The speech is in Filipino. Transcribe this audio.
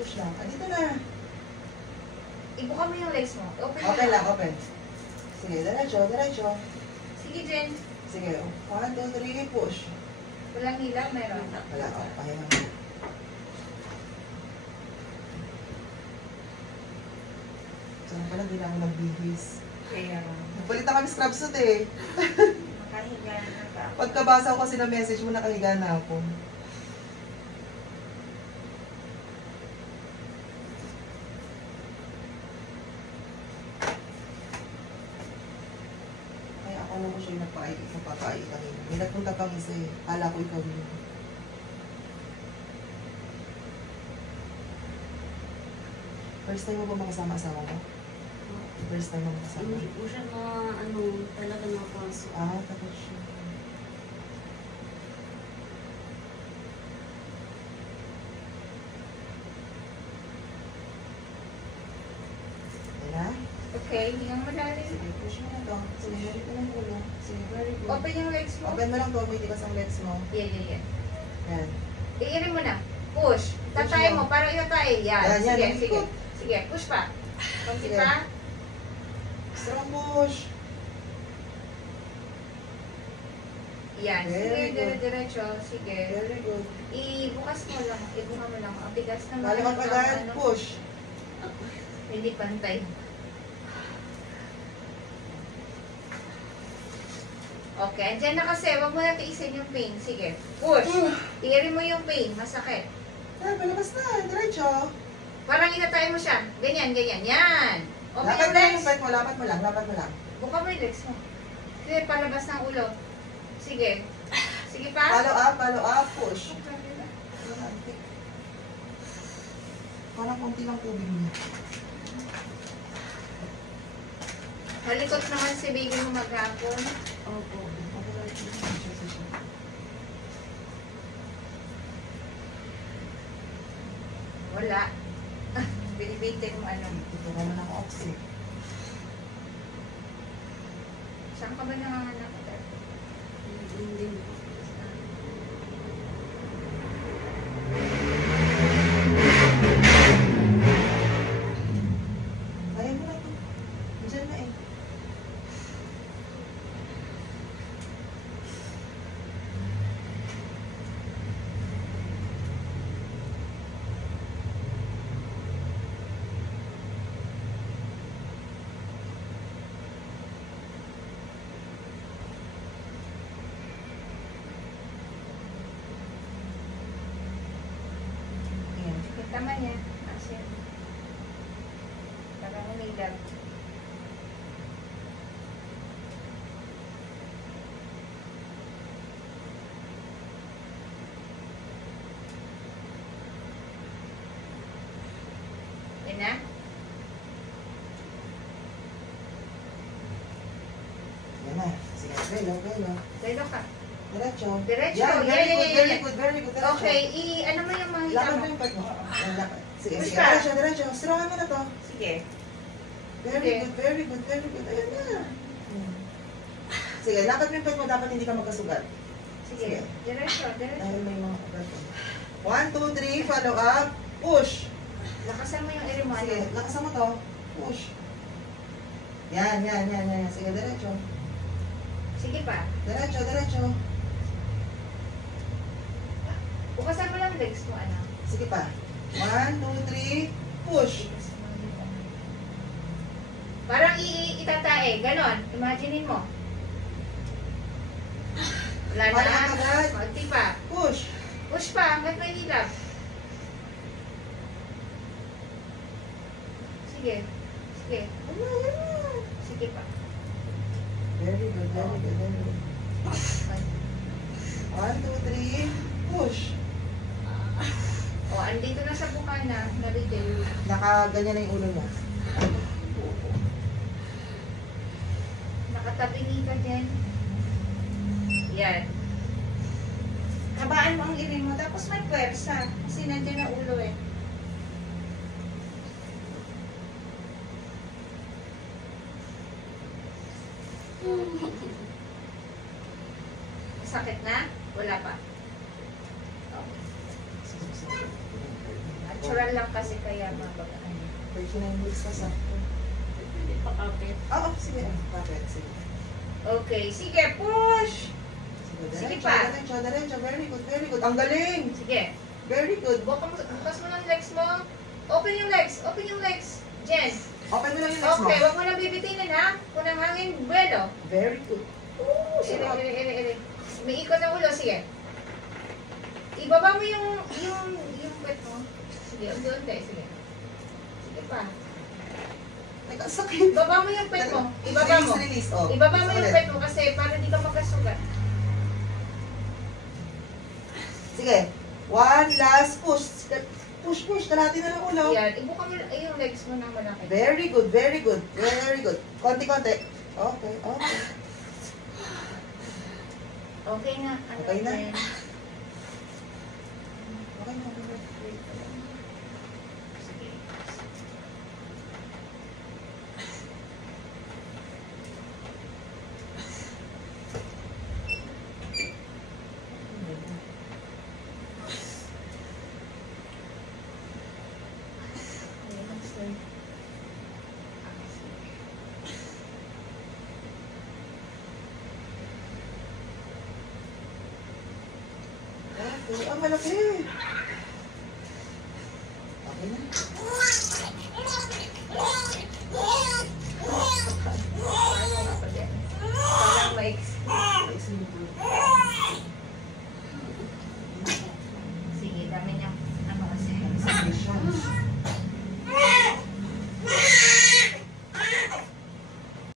Push lang. Ah, dito na. Ibuka mo yung legs mo. Open Open lang, open. Sige, diretso, diretso. Sige, Jen. Sige, 1, 2, 3, push. Walang hila, meron. Wala, oh, pahinga mo. Saan pala, di na ako nagbihis. Kaya, Nagpalitan kami scrub suit eh. makahiga na ba? Pagkabasa ko kasi ng message mo, nakahiga na ako. Kaya ako naman siya yung nagpapakain kanina. May nagpunta pang isa eh. Kala ko ikaw yun. First time mo ba makasama asawa mo? First time mo makasama? Hindi po siya talaga napasok. Ah, tapos siya. Ayan na. Okay, hingang malalim. Sige, push mo na to. Sige, balik ko ng ulo. Sige, very good. Open yung legs mo. Open mo lang to, may tikas ang legs mo. Yeah. Yan. Iirin mo na. Push. Tatay mo, para itatay. Yan. Yan, Sige, yan. sige. Sige, push pa. Konti Sige. pa. Strong push. Yan. Very Sige, good. dire-diretso. Sige. Very good. Ibukas mo lang. Ibuka mo lang. Ang bigas naman. Balikan pa agad, push. Hindi pantay. Okay, andyan na kasi. Huwag mo na tiisin yung pain. Sige, push. Iirin mo yung pain. Masakit. Yan, palabas na. Diretso. Parang itatay mo siya. Ganyan. Yan. Open Lapat yung mo legs. yung fight mo, lapat mo lang, lapat mo lang. Buka mo yung legs mo. Sige, palabas ng ulo. Sige. Sige pa. Follow up, push. Parang konti lang tubig niya. Halikot naman si baby mo maghapon. Opo. Wala. Binibitin mo ano. Ito naman ako oxy. Saan ka ba nanganganak? Hindi po. Kaya mo na ito. Diyan na eh. Ayan. Kita man niya. Asin. Parang umilab. Yan na. Yan na. Sige, velo. Lalo ka. Diretso. Diretso. Yan, Yan. very good. Diretso. Okay, ano mo yung mga hita Lakad mo? mo yung fight mo. Yan, lakad. Sige, Push sige. pa. Diretso. Strongan mo na to. Sige. Very good. Ayan na. Sige, lakad mo yung fight mo. Dapat hindi ka magkasugat. Sige. Sige. Diretso. Dahil may mga ugat ko. 1, 2, 3, follow up. Push. Lakasan mo yung iri mo. Sige, lakasan mo to. Push. Yan. Sige, diretso. Sige pa. Diretso. Bukasan mo lang legs mo, ano. Sige pa. 1, 2, 3, push. Parang itatae. Ganon. Imaginein mo. Wala na. Wala ka agad. Konti pa. Push. Push pa hanggat may hilap. Sige. Sige pa. Very good. 1, 2, 3, push. O, andito na sa bukana. Naritil. Nakaganyan na yung ulo mo. Nakatabi ka dyan. Yan. Habaan mo ang iri mo. Tapos may pwersa. Kasi nandiyan na ulo eh. Sakit na? Wala pa. Okay. Natural lang kasi kaya mabagaan. 39 weeks ka sa. Hindi pa kapit. Oo, sige. Bakit? Sige. Okay, sige, push! Sige Diretso, pa. diretso, diretso. Very good, very good. Ang galing! Sige, Very good. bukas mo ng legs mo. Open yung legs, Jen. Open mo lang yung legs mo. Okay, wag mo lang bibitinin ha. Punang hangin, buelo. Very good. Ooh, Ere, sarap. ere. May ikot ng ulo, sige. Ibaba mo yung pet mo. Sige, unti, sige. Sige pa. Nagkasakit. Ibaba mo yung pet mo. Ibaba mo. Release, oh. Ibaba mo Isa yung ulit. pet mo kasi para di ka magkasugat. Sige. One last push. Push. Kalahati na lang ulo. Yan, ibuka mo yung legs mo ng malaki. Very good, very good. Very good. Konti-konti. Okay. Okay na. Ano Okay na. yan? Okay na. Sige. Okay, ang malaki. Okay na. Paano ka pa din? Parang maiksi. Ayusin mo po.